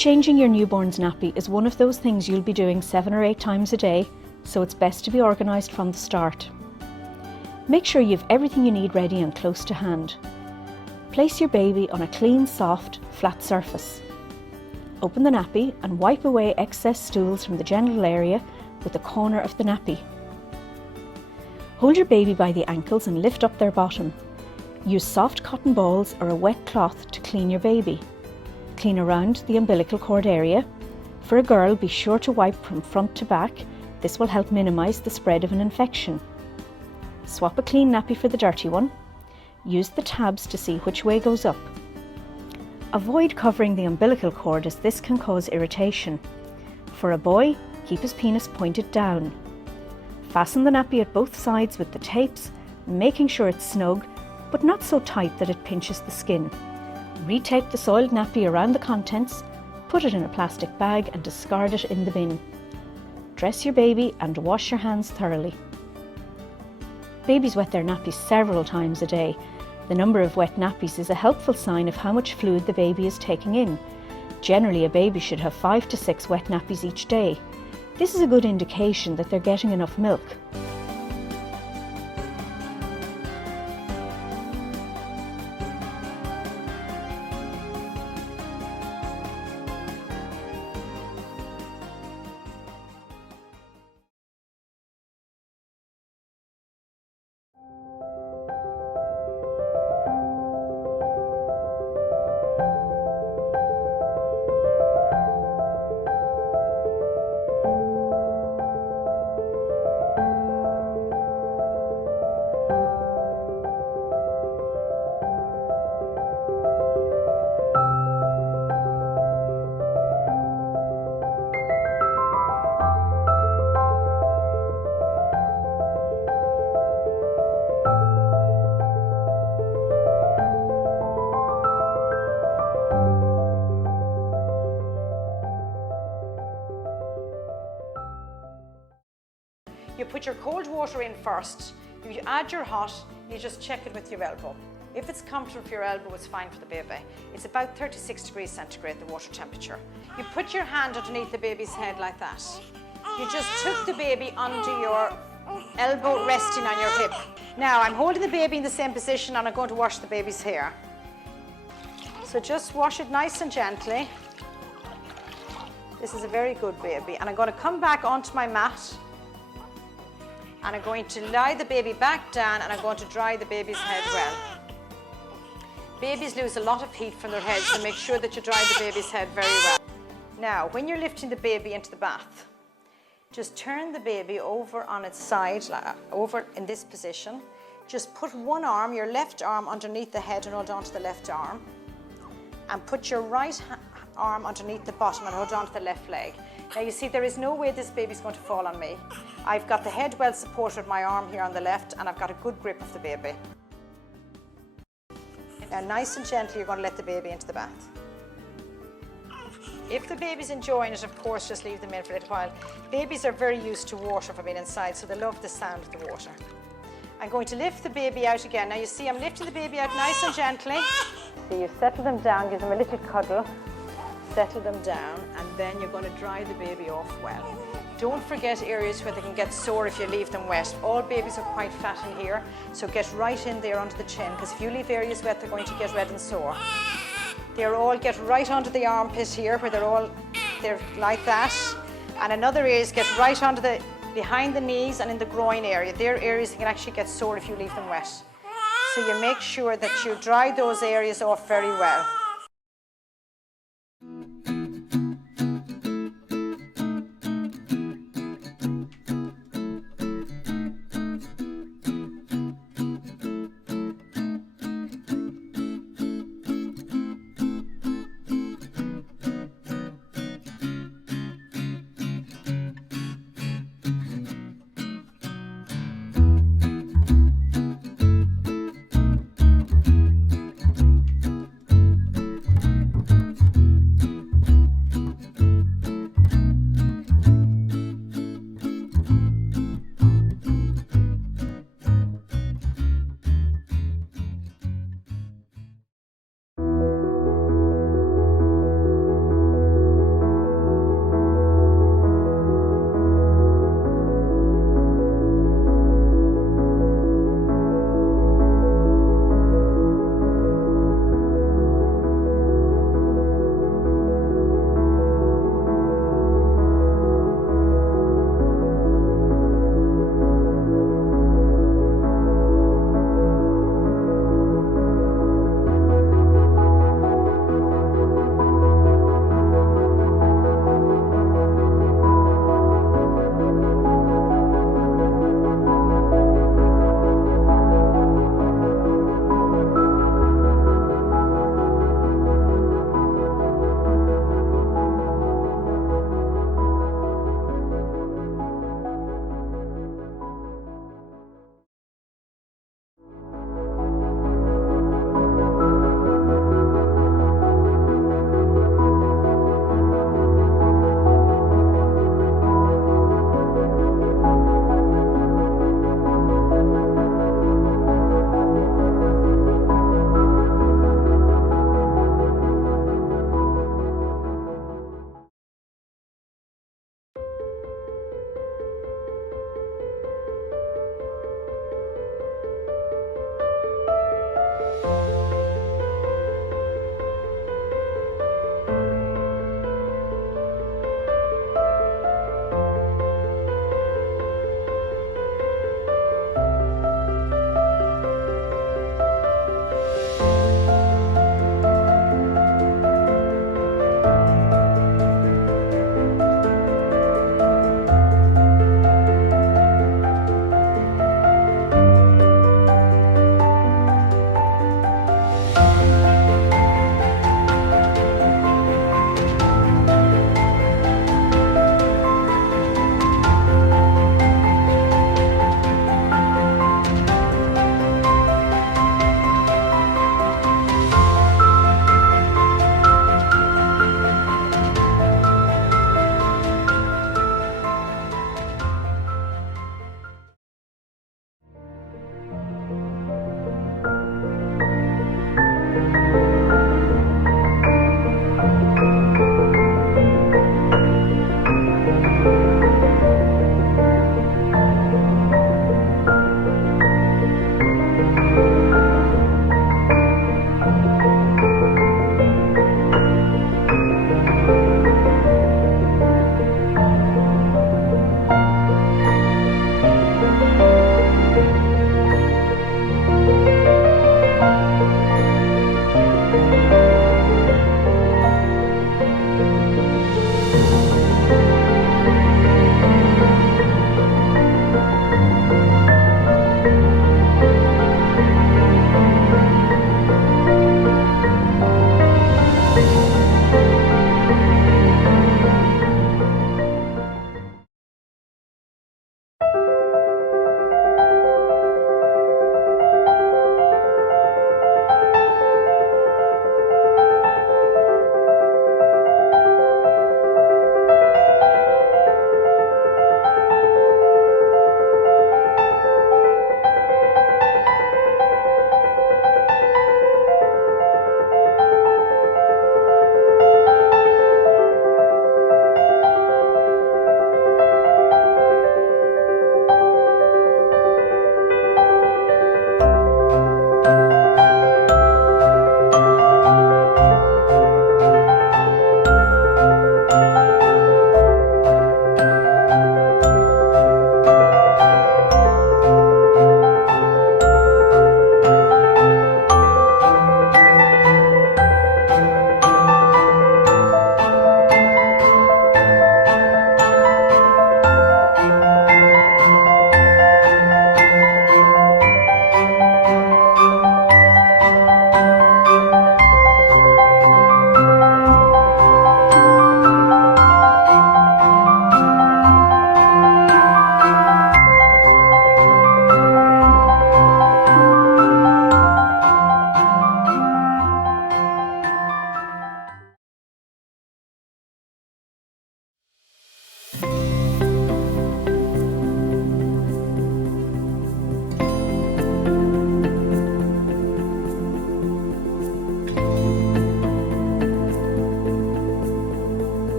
Changing your newborn's nappy is one of those things you'll be doing 7 or 8 times a day, so it's best to be organised from the start. Make sure you have everything you need ready and close to hand. Place your baby on a clean, soft, flat surface. Open the nappy and wipe away excess stools from the genital area with the corner of the nappy. Hold your baby by the ankles and lift up their bottom. Use soft cotton balls or a wet cloth to clean your baby. Clean around the umbilical cord area. For a girl, be sure to wipe from front to back. This will help minimise the spread of an infection. Swap a clean nappy for the dirty one. Use the tabs to see which way goes up. Avoid covering the umbilical cord as this can cause irritation. For a boy, keep his penis pointed down. Fasten the nappy at both sides with the tapes, making sure it's snug, but not so tight that it pinches the skin. Retape the soiled nappy around the contents, put it in a plastic bag and discard it in the bin. Dress your baby and wash your hands thoroughly. Babies wet their nappies several times a day. The number of wet nappies is a helpful sign of how much fluid the baby is taking in. Generally, a baby should have 5 to 6 wet nappies each day. This is a good indication that they're getting enough milk. You put your cold water in first, you add your hot, you just check it with your elbow. If it's comfortable for your elbow, it's fine for the baby. It's about 36 degrees centigrade, the water temperature. You put your hand underneath the baby's head like that. You just took the baby under your elbow resting on your hip. Now I'm holding the baby in the same position and I'm going to wash the baby's hair. So just wash it nice and gently. This is a very good baby. And I'm going to come back onto my mat and I'm going to lie the baby back down and I'm going to dry the baby's head well. Babies lose a lot of heat from their heads, so make sure that you dry the baby's head very well. Now, when you're lifting the baby into the bath, just turn the baby over on its side, over in this position. Just put one arm, your left arm, underneath the head and hold on to the left arm. And put your right arm underneath the bottom and hold on to the left leg. Now you see there is no way this baby's going to fall on me. I've got the head well supported with my arm here on the left and I've got a good grip of the baby. Now nice and gently you're going to let the baby into the bath. If the baby's enjoying it, of course, just leave them in for a little while. Babies are very used to water from being inside, so they love the sound of the water. I'm going to lift the baby out again. Now you see I'm lifting the baby out nice and gently. So you settle them down, give them a little cuddle. Settle them down and then you're going to dry the baby off well. Don't forget areas where they can get sore if you leave them wet. All babies are quite fat in here, so get right in there under the chin, because if you leave areas wet, they're going to get red and sore. They're all get right under the armpit here, where they're like that. And another areas get right under the behind the knees and in the groin area. They're areas that can actually get sore if you leave them wet. So you make sure that you dry those areas off very well.